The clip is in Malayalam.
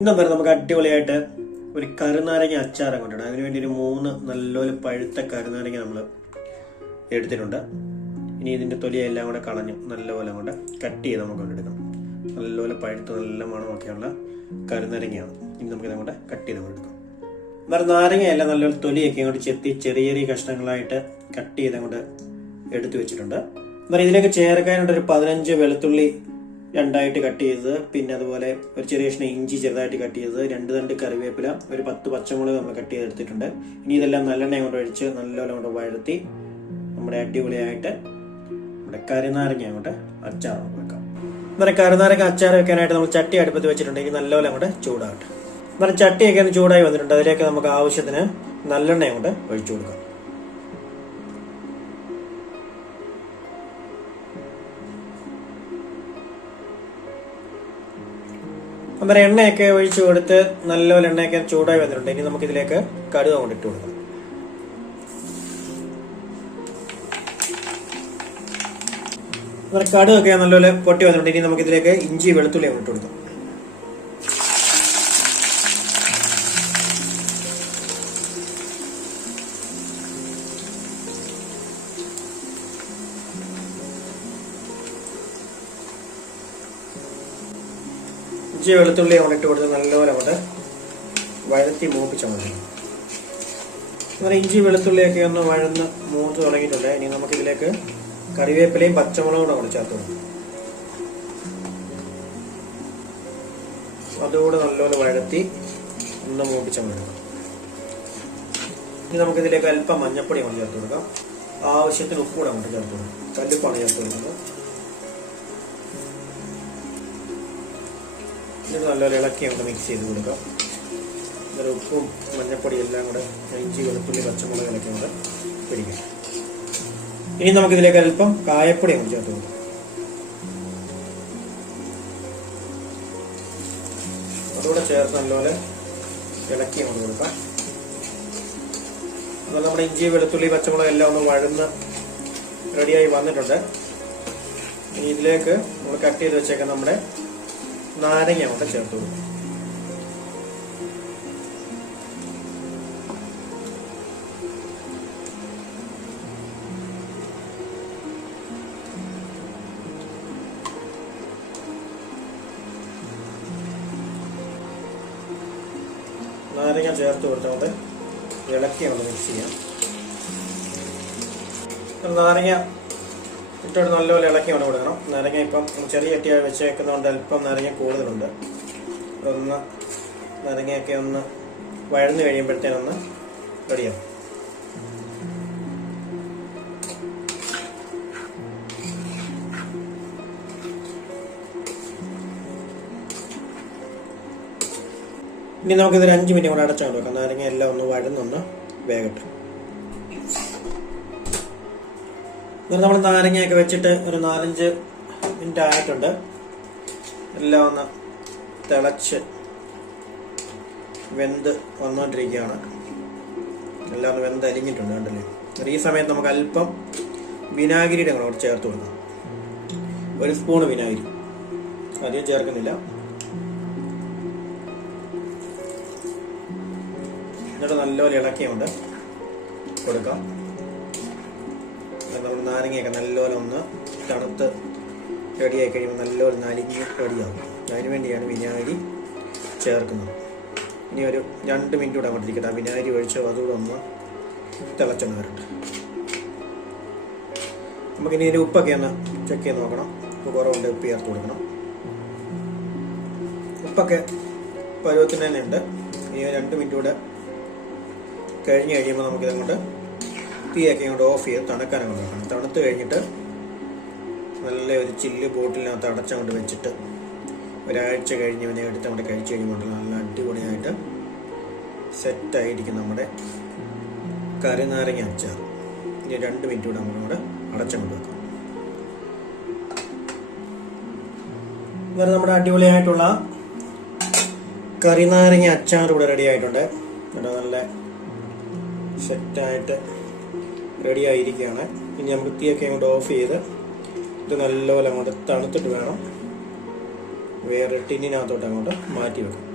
ഇന്ന് പറഞ്ഞാൽ നമുക്ക് അടിപൊളിയായിട്ട് ഒരു കരുനാരങ്ങ അച്ചാർ കൊണ്ടിടാം. അതിനുവേണ്ടി ഒരു 3 നല്ലപോലെ പഴുത്ത കരുനാരങ്ങ നമ്മൾ എടുത്തിട്ടുണ്ട്. ഇനി ഇതിൻ്റെ തൊലിയെല്ലാം കൂടെ കളഞ്ഞ് നല്ലപോലെ അങ്ങോട്ട് കട്ട് ചെയ്ത് നമുക്ക് കൊണ്ടെടുക്കണം. നല്ലപോലെ പഴുത്ത് നല്ല മണമൊക്കെയുള്ള കരുനാരങ്ങയാണ്. ഇനി നമുക്കിത് അങ്ങോട്ട് കട്ട് ചെയ്ത് കൊണ്ടെടുക്കാം. വേറെ നാരങ്ങയെല്ലാം നല്ലപോലെ തൊലിയൊക്കെ അങ്ങോട്ട് ചെത്തി ചെറിയ ചെറിയ കഷ്ണങ്ങളായിട്ട് കട്ട് ചെയ്ത് അങ്ങോട്ട് എടുത്തു വെച്ചിട്ടുണ്ട്. എന്നാൽ ഇതിലേക്ക് ചേർക്കാനായിട്ട് ഒരു 15 വെളുത്തുള്ളി രണ്ടായിട്ട് കട്ട് ചെയ്തത്, പിന്നെ അതുപോലെ ഒരു ചെറിയ കഷ്ണം ഇഞ്ചി ചെറുതായിട്ട് കട്ട് ചെയ്തത്, 2 തണ്ട് കറിവേപ്പില, ഒരു 10 പച്ചമുളക് നമ്മൾ കട്ട് ചെയ്തെടുത്തിട്ടുണ്ട്. ഇനി ഇതെല്ലാം നല്ലെണ്ണ അങ്ങോട്ട് ഒഴിച്ച് നല്ലപോലെ അങ്ങോട്ട് വഴത്തി നമ്മുടെ അടിപൊളിയായിട്ട് നമ്മുടെ കരുനാരങ്ങ അങ്ങോട്ട് അച്ചാർ വെക്കാം. അന്നേരം കരുനാരങ്ങ അച്ചാർ വെക്കാനായിട്ട് നമ്മൾ ചട്ടി അടുപ്പത്ത് വെച്ചിട്ടുണ്ടെങ്കിൽ നല്ലപോലെ അങ്ങോട്ട് ചൂടാകട്ടെ. അന്നേരം ചട്ടിയൊക്കെ ഒന്ന് ചൂടായി വന്നിട്ടുണ്ട്. അതിലേക്ക് നമുക്ക് ആവശ്യത്തിന് നല്ലെണ്ണ അങ്ങോട്ട് ഒഴിച്ചു കൊടുക്കാം. അന്നേരം എണ്ണയൊക്കെ ഒഴിച്ചു കൊടുത്ത് നല്ലപോലെ എണ്ണയൊക്കെ ചൂടായി വന്നിട്ടുണ്ട്. ഇനി നമുക്ക് ഇതിലേക്ക് കടുക് അങ്ങോട്ട് ഇട്ട് കൊടുക്കാം. അന്നേരം കടുകൊക്കെ നല്ലപോലെ പൊട്ടി വന്നിട്ടുണ്ട്. ഇനി നമുക്ക് ഇതിലേക്ക് ഇഞ്ചി വെളുത്തുള്ളി അങ്ങോട്ട് കൊടുക്കാം. ഇഞ്ചി വെളുത്തുള്ളി അങ്ങോട്ട് ഇട്ട് കൊടുത്ത് നല്ലപോലെ അങ്ങോട്ട് വഴത്തി മൂപ്പിച്ചാൽ മതി. അങ്ങനെ ഇഞ്ചി വെളുത്തുള്ളിയൊക്കെ ഒന്ന് വഴന്ന് മൂത്ത് തുടങ്ങിയിട്ടുണ്ട്. ഇനി നമുക്ക് ഇതിലേക്ക് കറിവേപ്പിലയും പച്ചമുളകും കൂടെ ചേർത്ത് കൊടുക്കും. അതുകൂടെ നല്ലപോലെ വഴത്തി ഒന്ന് മൂപ്പിച്ചാൽ മതി. ഇനി നമുക്ക് ഇതിലേക്ക് അല്പം മഞ്ഞപ്പൊടി അങ്ങോട്ട് ചേർത്ത് കൊടുക്കാം. ആവശ്യത്തിന് ഉപ്പ് കൂടെ അങ്ങോട്ട് ചേർത്ത് കൊടുക്കാം. കല്ലുപ്പാണ് ചേർത്ത് കൊടുക്കുന്നത്. എന്നിട്ട് നല്ലപോലെ ഇളക്കി അങ്ങോട്ട് മിക്സ് ചെയ്ത് കൊടുക്കാം. അന്നേരം ഉപ്പും മഞ്ഞപ്പൊടി എല്ലാം കൂടെ ഇഞ്ചി വെളുത്തുള്ളി പച്ചമുളക് ഇളക്കി കൂടെ പിടിക്കാം. ഇനി നമുക്കിതിലേക്ക് അല്പം കായപ്പൊടി അങ്ങോട്ട് ചേർത്ത് കൊടുക്കാം. അതുകൂടെ ചേർത്ത് നല്ലപോലെ ഇളക്കി അങ്ങോട്ട് കൊടുക്കാം. അതുപോലെ നമ്മുടെ ഇഞ്ചി വെളുത്തുള്ളി പച്ചമുളക് എല്ലാം ഒന്ന് വഴന്ന് റെഡിയായി വന്നിട്ടുണ്ട്. ഇനി ഇതിലേക്ക് നമ്മൾ കട്ട് ചെയ്ത് വെച്ചേക്കാം നമ്മുടെ നാരങ്ങ അങ്ങോട്ട് ചേർത്ത് കൊടുക്കും. നാരങ്ങ ചേർത്ത് കൊടുത്തുകൊണ്ട് ഇളക്കി അങ്ങോട്ട് മിക്സ് ചെയ്യാം. നാരങ്ങ ഇട്ടോട്ട് നല്ലപോലെ ഇളക്കി കൊണ്ട് കൊടുക്കണം. നാരങ്ങ ഇപ്പം ചെറിയ ചട്ടിയായി വെച്ചേക്കുന്നതുകൊണ്ട് അല്പം നാരങ്ങ കൂടുതലുണ്ട്. ഒന്ന് നാരങ്ങയൊക്കെ ഒന്ന് വഴന്ന് കഴിയുമ്പോഴത്തേനൊന്ന് റെഡിയാവും. ഇനി നമുക്കിതൊരു 5 മിനിറ്റ് കൂടെ അടച്ചുകൊണ്ട് വെക്കാം. നാരങ്ങ എല്ലാം ഒന്ന് വഴന്നൊന്ന് വേഗട്ടെ. നമ്മൾ നാരങ്ങയൊക്കെ വെച്ചിട്ട് ഒരു 4-5 മിനിറ്റ് ആയിട്ടുണ്ട്. എല്ലാം ഒന്ന് തിളച്ച് വെന്ത് വന്നുകൊണ്ടിരിക്കുകയാണ്. എല്ലാം ഒന്ന് വെന്ത് അലിഞ്ഞിട്ടുണ്ട് കണ്ടല്ലേ. ഈ സമയത്ത് നമുക്ക് അല്പം വിനാഗിരിയുടെ കൂടെ ചേർത്ത് കൊടുക്കാം. 1 സ്പൂണ് വിനാഗിരി, അധികം ചേർക്കുന്നില്ല. എന്നിട്ട് നല്ലപോലെ ഇളക്കിയുണ്ട് കൊടുക്കാം. നമ്മൾ നാരങ്ങയൊക്കെ നല്ലപോലെ ഒന്ന് തണുത്ത് റെഡിയായി കഴിയുമ്പോൾ നല്ലപോലെ നലിഞ്ഞ് റെഡിയാകും. അതിന് വേണ്ടിയാണ് വിനാഗിരി ചേർക്കുന്നത്. ഇനി ഒരു 2 മിനിറ്റ് കൂടെ അങ്ങോട്ട് ഇരിക്കട്ടെ. വിനാഗിരി ഒഴിച്ച് അതുകൂടെ ഒന്ന് തിളച്ചൊന്ന് വരട്ടെ. നമുക്കിനി ഇതിൻ്റെ ഉപ്പൊക്കെ ഒന്ന് ചെക്ക് ചെയ്ത് നോക്കണം. ഉപ്പ് കുറവുണ്ട്, ഉപ്പ് ചേർത്ത് കൊടുക്കണം. ഉപ്പൊക്കെ പരുവത്തിന് തന്നെ ഉണ്ട്. ഇനി 2 മിനിറ്റ് കൂടെ കഴിഞ്ഞ് കഴിയുമ്പോൾ നമുക്കിതങ്ങോട്ട് തീയൊക്കെ ഇങ്ങോട്ട് ഓഫ് ചെയ്ത് തണുക്കാൻ അങ്ങോട്ട് വെക്കണം. തണുത്ത് കഴിഞ്ഞിട്ട് നല്ല ഒരു ചില്ല് ബോട്ടിലിനകത്ത് അടച്ചങ്ങോട്ട് വെച്ചിട്ട് ഒരാഴ്ച കഴിഞ്ഞ് ഇവനെ എടുത്ത് അങ്ങോട്ട് കഴിച്ച് കഴിയുമ്പോൾ നല്ല അടിപൊളിയായിട്ട് സെറ്റായിരിക്കും നമ്മുടെ കരുനാരങ്ങ അച്ചാർ. ഇനി 2 മിനിറ്റ് കൂടെ നമ്മളിവിടെ അടച്ചങ്ങോട്ട് വെക്കാം. വേറെ നമ്മുടെ അടിപൊളിയായിട്ടുള്ള കറിനാരങ്ങ അച്ചാർ ഇവിടെ റെഡി ആയിട്ടുണ്ട്. നല്ല സെറ്റായിട്ട് റെഡി ആയിരിക്കുകയാണ്. ഇനി നമുക്ക് തീയൊക്കെ അങ്ങോട്ട് ഓഫ് ചെയ്ത് ഇത് നല്ലപോലെ അങ്ങോട്ട് തണുത്തിട്ട് വേണം വേറെ ടിന്നിനകത്തോട്ട് അങ്ങോട്ട് മാറ്റി വെക്കാം.